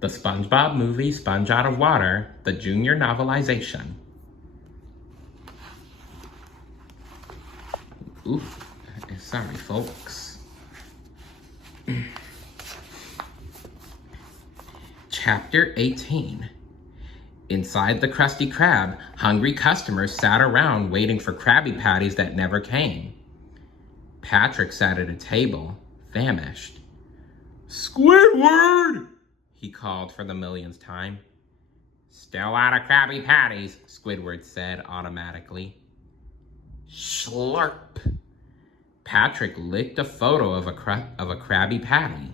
The SpongeBob movie Sponge Out of Water, the junior novelization. Ooh, sorry folks. Chapter 18. Inside the Krusty Krab, hungry customers sat around waiting for Krabby Patties that never came. Patrick sat at a table, famished. "Squidward!" he called for the millionth time. "Still out of Krabby Patties," Squidward said automatically. Slurp. Patrick licked a photo of a Krabby Patty.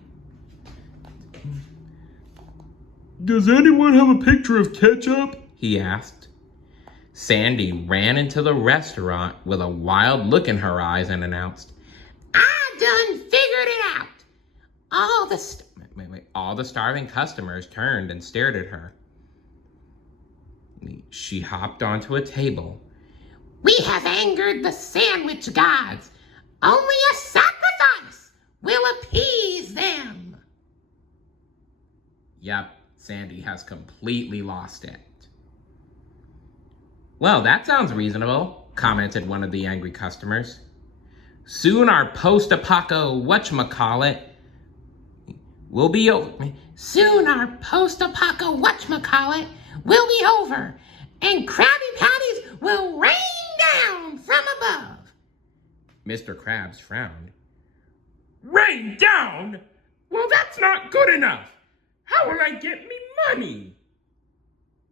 "Does anyone have a picture of ketchup?" he asked. Sandy ran into the restaurant with a wild look in her eyes and announced, "I done figured it out." All the starving customers turned and stared at her. She hopped onto a table. "We have angered the sandwich gods. Only a sacrifice will appease them." Yep, Sandy has completely lost it. "Well, that sounds reasonable," commented one of the angry customers. Soon our post-apoco whatchamacallit will be over, and Krabby Patties will rain down from above. Mr. Krabs frowned. "Rain down? Well, that's not good enough. How will I get me money?"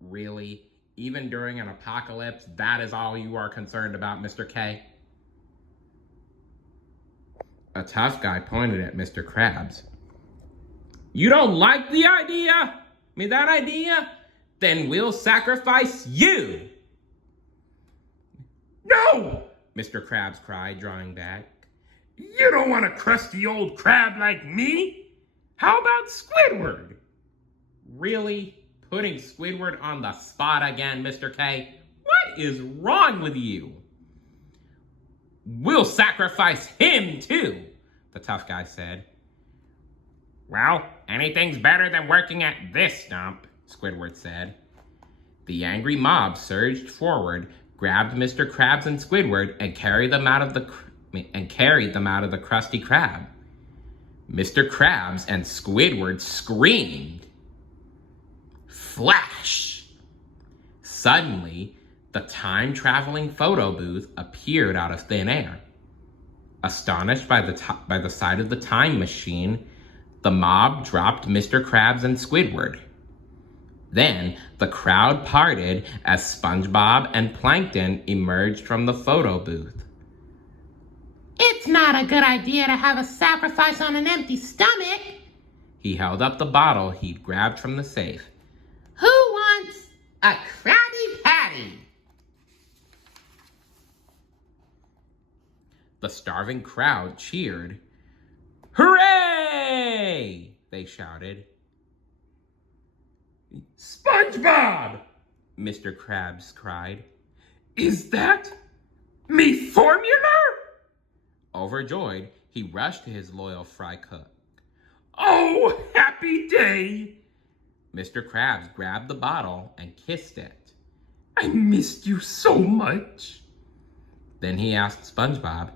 Really? Even during an apocalypse, that is all you are concerned about, Mr. K? A tough guy pointed at Mr. Krabs. "You don't like the idea? That idea? Then we'll sacrifice you." "No!" Mr. Krabs cried, drawing back. "You don't want a crusty old crab like me. How about Squidward?" Really? Putting Squidward on the spot again, Mr. K? What is wrong with you? "We'll sacrifice him too," the tough guy said. "Well, anything's better than working at this dump," Squidward said. The angry mob surged forward, grabbed Mr. Krabs and Squidward, and carried them out of the Krusty Krab. Mr. Krabs and Squidward screamed. Flash! Suddenly, the time-traveling photo booth appeared out of thin air. Astonished by the sight of the time machine, the mob dropped Mr. Krabs and Squidward. Then, the crowd parted as SpongeBob and Plankton emerged from the photo booth. "It's not a good idea to have a sacrifice on an empty stomach." He held up the bottle he'd grabbed from the safe. "Who wants a Krabby Patty?" The starving crowd cheered. "Hooray!" they shouted. "SpongeBob!" Mr. Krabs cried. "Is that me formula?" Overjoyed, he rushed to his loyal fry cook. "Oh, happy day!" Mr. Krabs grabbed the bottle and kissed it. "I missed you so much." Then he asked SpongeBob,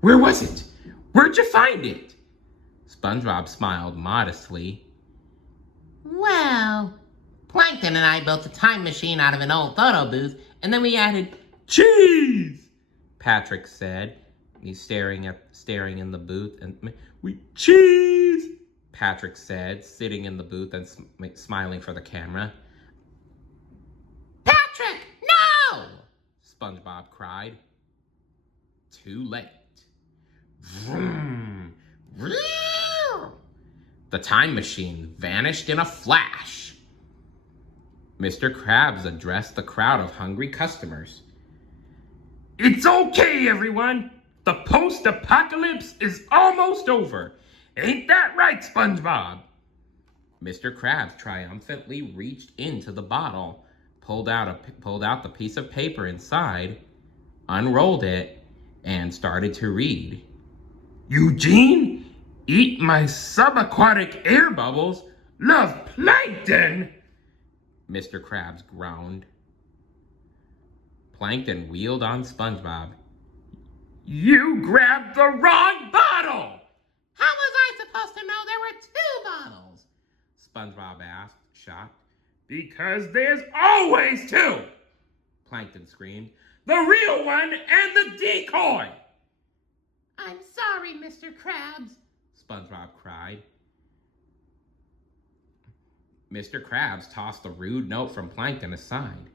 "Where was it? Where'd you find it?" SpongeBob smiled modestly. "Well, Plankton and I built a time machine out of an old photo booth, and then we added cheese," Patrick said. He's staring in the booth, and cheese, Patrick said, sitting in the booth and smiling for the camera. "Patrick, no!" SpongeBob cried. Too late. Vroom, vroom. The time machine vanished in a flash. Mr. Krabs addressed the crowd of hungry customers. "It's okay, everyone. The post-apocalypse is almost over. Ain't that right, SpongeBob?" Mr. Krabs triumphantly reached into the bottle, pulled out the piece of paper inside, unrolled it, and started to read. "Eugene, eat my subaquatic air bubbles. Love plankton? Mr. Krabs groaned. Plankton wheeled on SpongeBob. You grabbed the wrong bottle! How was I supposed to know there were 2 bottles? SpongeBob asked, shocked. Because there's always 2! Plankton screamed. The real one and the decoy! I'm sorry, Mr. Krabs, SpongeBob cried. Mr. Krabs tossed the rude note from Plankton aside.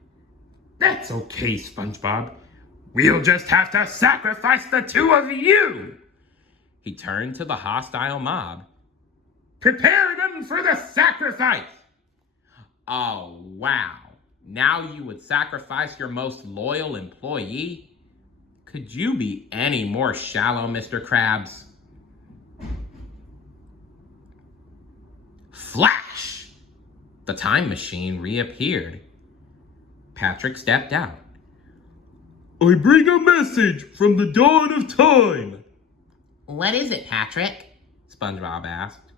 That's okay, SpongeBob. We'll just have to sacrifice the 2 of you! He turned to the hostile mob. Prepare them for the sacrifice! Oh, wow. Now you would sacrifice your most loyal employee? Could you be any more shallow, Mr. Krabs? Flash! The time machine reappeared. Patrick stepped out. I bring a message from the dawn of time. What is it, Patrick? SpongeBob asked.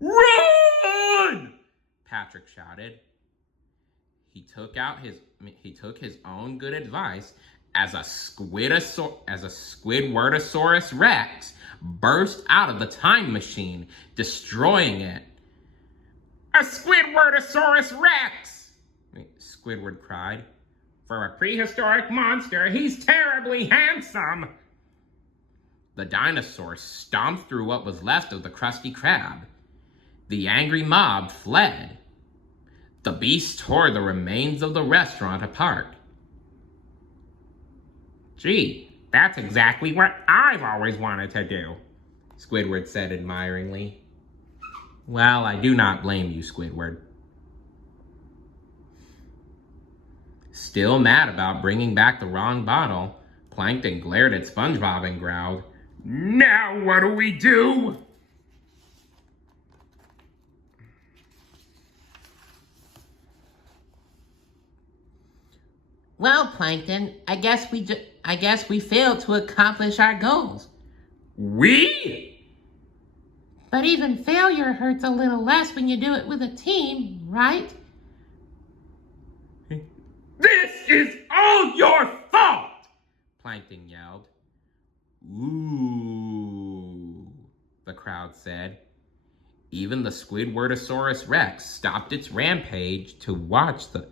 Run! Patrick shouted. He took his own good advice as a Squidwardosaurus Rex burst out of the time machine, destroying it. A Squidwardosaurus Rex! Squidward cried. For a prehistoric monster, he's terribly handsome. The dinosaur stomped through what was left of the Krusty Krab. The angry mob fled. The beast tore the remains of the restaurant apart. Gee, that's exactly what I've always wanted to do, Squidward said admiringly. Well, I do not blame you, Squidward. Still mad about bringing back the wrong bottle, Plankton glared at SpongeBob and growled, Now what do we do? Well, Plankton, I guess we failed to accomplish our goals. We? But even failure hurts a little less when you do it with a team, right? This is all your fault! Plankton yelled. Ooh, the crowd said. Even the Squidwardosaurus Rex stopped its rampage to watch the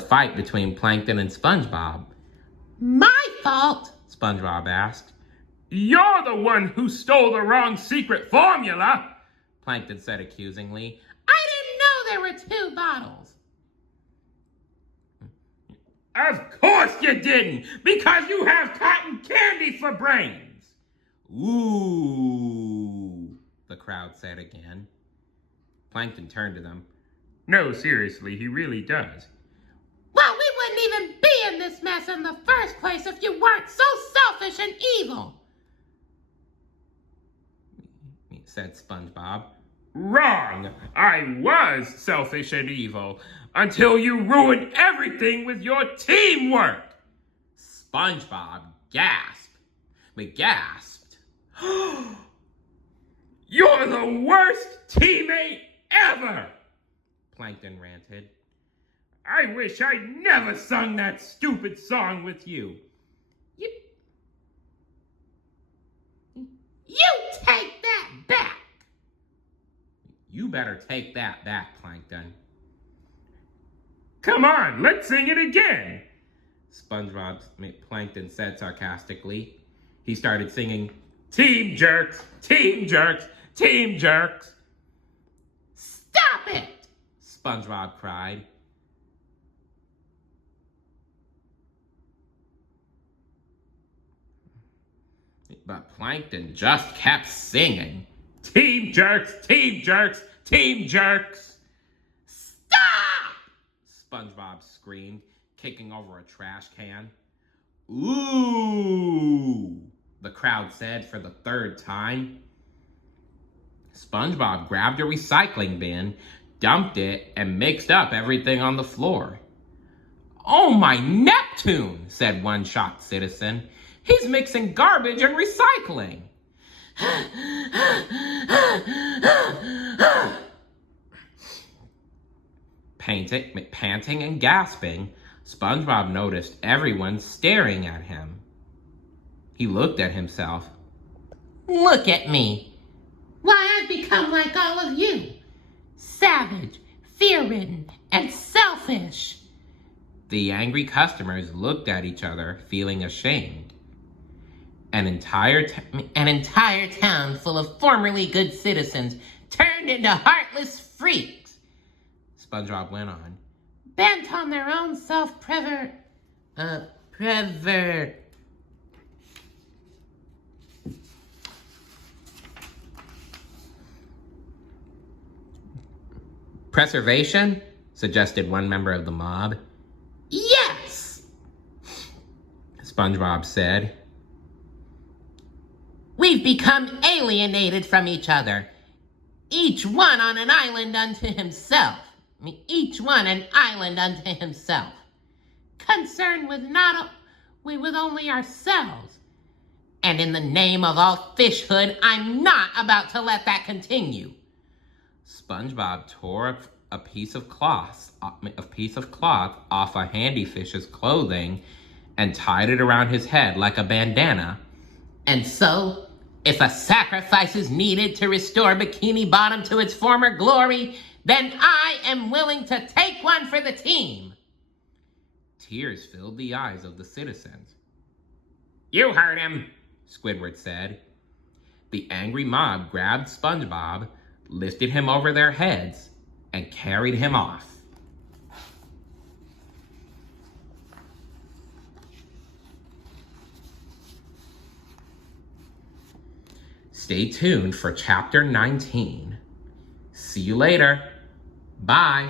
fight between Plankton and SpongeBob. My fault? SpongeBob asked. You're the one who stole the wrong secret formula, Plankton said accusingly. I didn't know there were 2 bottles. Of course you didn't, because you have cotton candy for brains. Ooh, the crowd said again. Plankton turned to them. No, seriously, he really does. Well, we wouldn't even be in this mess in the first place if you weren't so selfish and evil, said SpongeBob. Wrong! I was selfish and evil until you ruined everything with your teamwork! SpongeBob gasped. We gasped. You're the worst teammate ever! Plankton ranted. I wish I'd never sung that stupid song with you. You take that back! You better take that back, Plankton. Come on, let's sing it again, Plankton said sarcastically. He started singing, Team jerks, team jerks, team jerks. Stop it, SpongeBob cried. But Plankton just kept singing. Team jerks, team jerks, team jerks. Stop! SpongeBob screamed, kicking over a trash can. Ooh, the crowd said for the 3rd time. SpongeBob grabbed a recycling bin, dumped it, and mixed up everything on the floor. Oh my Neptune, said one shocked citizen. He's mixing garbage and recycling. Panting and gasping, SpongeBob noticed everyone staring at him. He looked at himself. Look at me. Why, I've become like all of you. Savage, fear-ridden, and selfish. The angry customers looked at each other, feeling ashamed. An entire town full of formerly good citizens turned into heartless freaks. SpongeBob went on. Bent on their own Preservation? Suggested one member of the mob. Yes, SpongeBob said. We've become alienated from each other. Each one on an island unto himself. Each one an island unto himself. Concerned with only ourselves. And in the name of all fishhood, I'm not about to let that continue. SpongeBob tore a piece of cloth off a handy fish's clothing and tied it around his head like a bandana. And so, if a sacrifice is needed to restore Bikini Bottom to its former glory, then I am willing to take one for the team. Tears filled the eyes of the citizens. You heard him, Squidward said. The angry mob grabbed SpongeBob, lifted him over their heads, and carried him off. Stay tuned for Chapter 19. See you later. Bye.